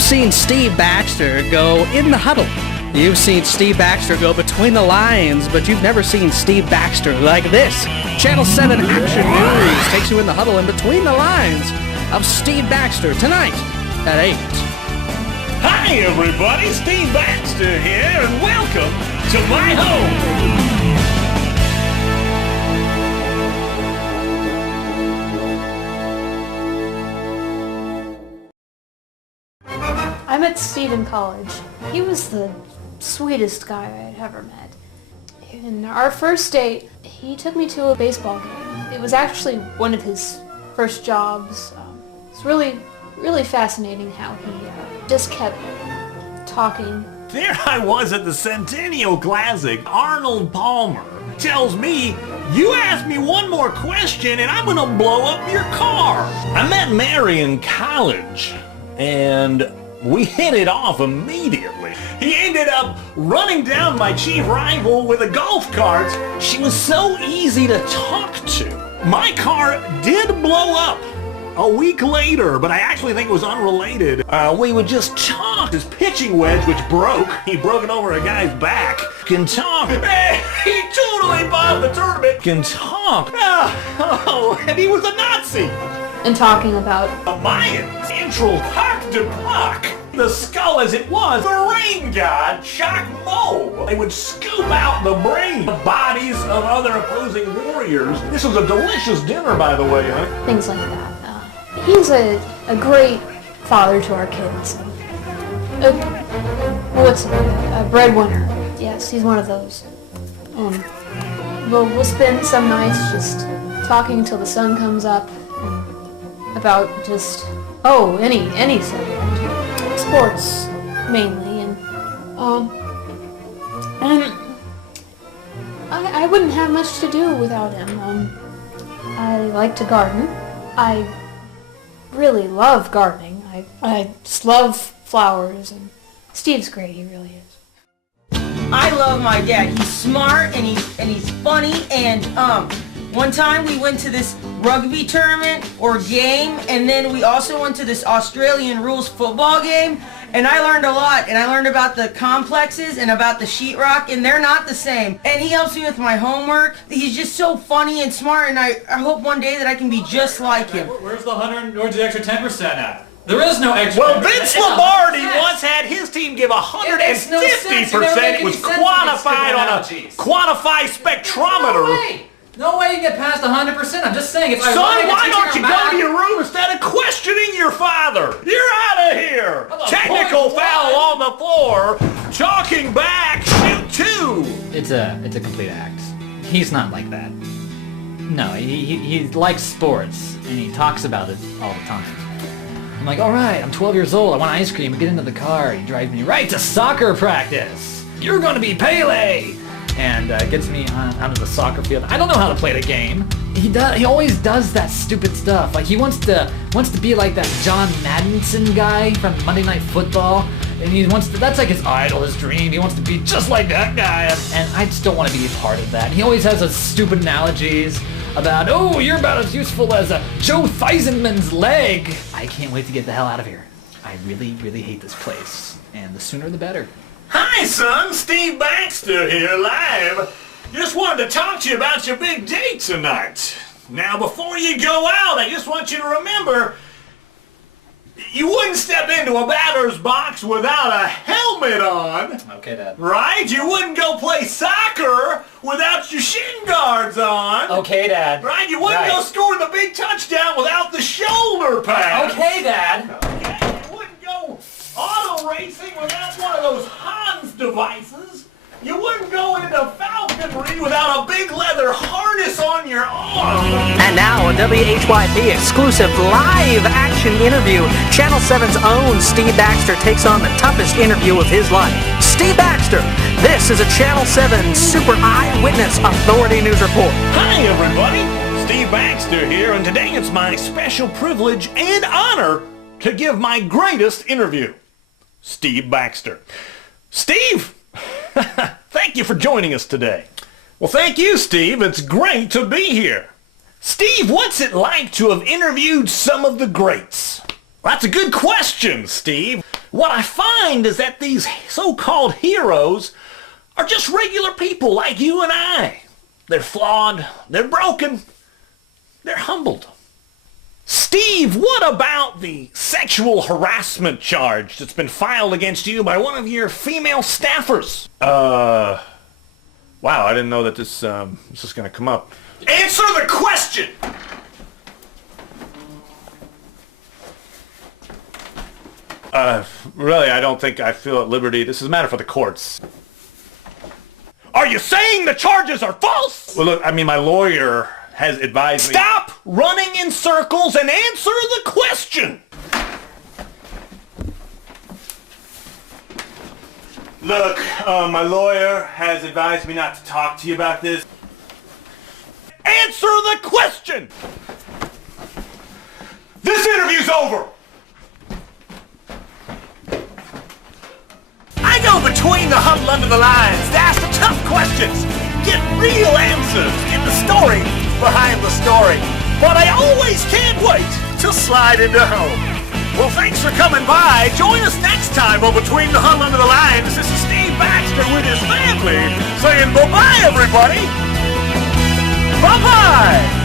You've seen Steve Baxter go in the huddle. You've seen Steve Baxter go between the lines, but you've never seen Steve Baxter like this. Channel 7 Action News takes you in the huddle and between the lines of Steve Baxter tonight at 8. Hi everybody, Steve Baxter here, and welcome to my home. I met Steve in college. He was the sweetest guy I had ever met. In our first date, he took me to a baseball game. It was actually one of his first jobs. It's really fascinating how he just kept talking. There I was at the Centennial Classic. Arnold Palmer tells me, "You ask me one more question and I'm gonna blow up your car." I met Mary in college and we hit it off immediately. He ended up running down my chief rival with a golf cart. She was so easy to talk to. My car did blow up a week later, but I actually think it was unrelated. We would just talk. His pitching wedge, which broke, he broke it over a guy's back, can talk. Hey, he totally bombed the tournament. Can talk. And he was a Nazi. And talking about The Mayans, central Park de Park. The skull as it was, the rain god, Shock Mo. They would scoop out the brain, the bodies of other opposing warriors. This was a delicious dinner, by the way, huh? things like that. He's a great father to our kids. A breadwinner. Yes, he's one of those. We'll spend some nights just talking until the sun comes up about just, any subject. Sports, mainly, and I wouldn't have much to do without him. I like to garden. I really love gardening. I just love flowers, and Steve's great, he really is. I love my dad. He's smart and he's funny, and one time we went to this rugby tournament or game, and then we also went to this Australian rules football game, and I learned a lot, and I learned about the complexes and about the sheetrock, and they're not the same. And he helps me with my homework. He's just so funny and smart, and I hope one day that I can be just like him. Where's the 100, where's the extra 10% at? There is no extra 10%. Well, Vince Lombardi once had his team give 150%. It was quantified on a quantify spectrometer. No way you get past 100%. I'm just saying, Son, why don't you go to your room instead of questioning your father? You're out of here. Technical foul on the floor. Talking back, shoot two. It's a complete act. He's not like that. No, he likes sports, and he talks about it all the time. I'm like, all right, I'm 12 years old. I want ice cream. I get into the car. He drives me right to soccer practice. You're going to be Pele. And gets me onto the soccer field. I don't know how to play the game. He always does that stupid stuff. Like he wants to be like that John Madderson guy from Monday Night Football. And that's like his idol, his dream. He wants to be just like that guy. And I just don't want to be a part of that. He always has those stupid analogies about, you're about as useful as a Joe Thiesendmans Leg. I can't wait to get the hell out of here. I really, really hate this place. And the sooner the better. Hi, son. Steve Baxter here, live. Just wanted to talk to you about your big date tonight. Now, before you go out, I just want you to remember, you wouldn't step into a batter's box without a helmet on. Okay, Dad. Right? You wouldn't go play soccer without your shin guards on. Okay, Dad. Right? You wouldn't go score the big touchdown without the shoulder pads. Okay, Dad. Okay, you wouldn't go auto racing without one of those Hans devices. You wouldn't go into falconry without a big leather harness on your arm. And now a WHYP exclusive live action interview. Channel 7's own Steve Baxter takes on the toughest interview of his life. Steve Baxter, this is a Channel 7 Super Eyewitness Authority News Report. Hi everybody, Steve Baxter here, and today it's my special privilege and honor to give my greatest interview. Steve Baxter. Steve! Thank you for joining us today. Well, thank you, Steve. It's great to be here. Steve, what's it like to have interviewed some of the greats? That's a good question, Steve. What I find is that these so-called heroes are just regular people like you and I. They're flawed, they're broken, they're humbled. Steve, what about the sexual harassment charge that's been filed against you by one of your female staffers? Wow, I didn't know that this is gonna come up. Answer the question! Really, I don't think I feel at liberty. This is a matter for the courts. Are you saying the charges are false? Well, look, I mean, my lawyer has advised me... Stop running in circles and answer the question! Look, my lawyer has advised me not to talk to you about this. Answer the question! This interview's over! I go between the huddle under the lines to ask the tough questions, get real answers, get the story behind the story. But I always can't wait to slide into home. Well, thanks for coming by. Join us next time on Between the Huddle Under the Lines. This is Steve Baxter with his family saying bye-bye, everybody. Bye-bye.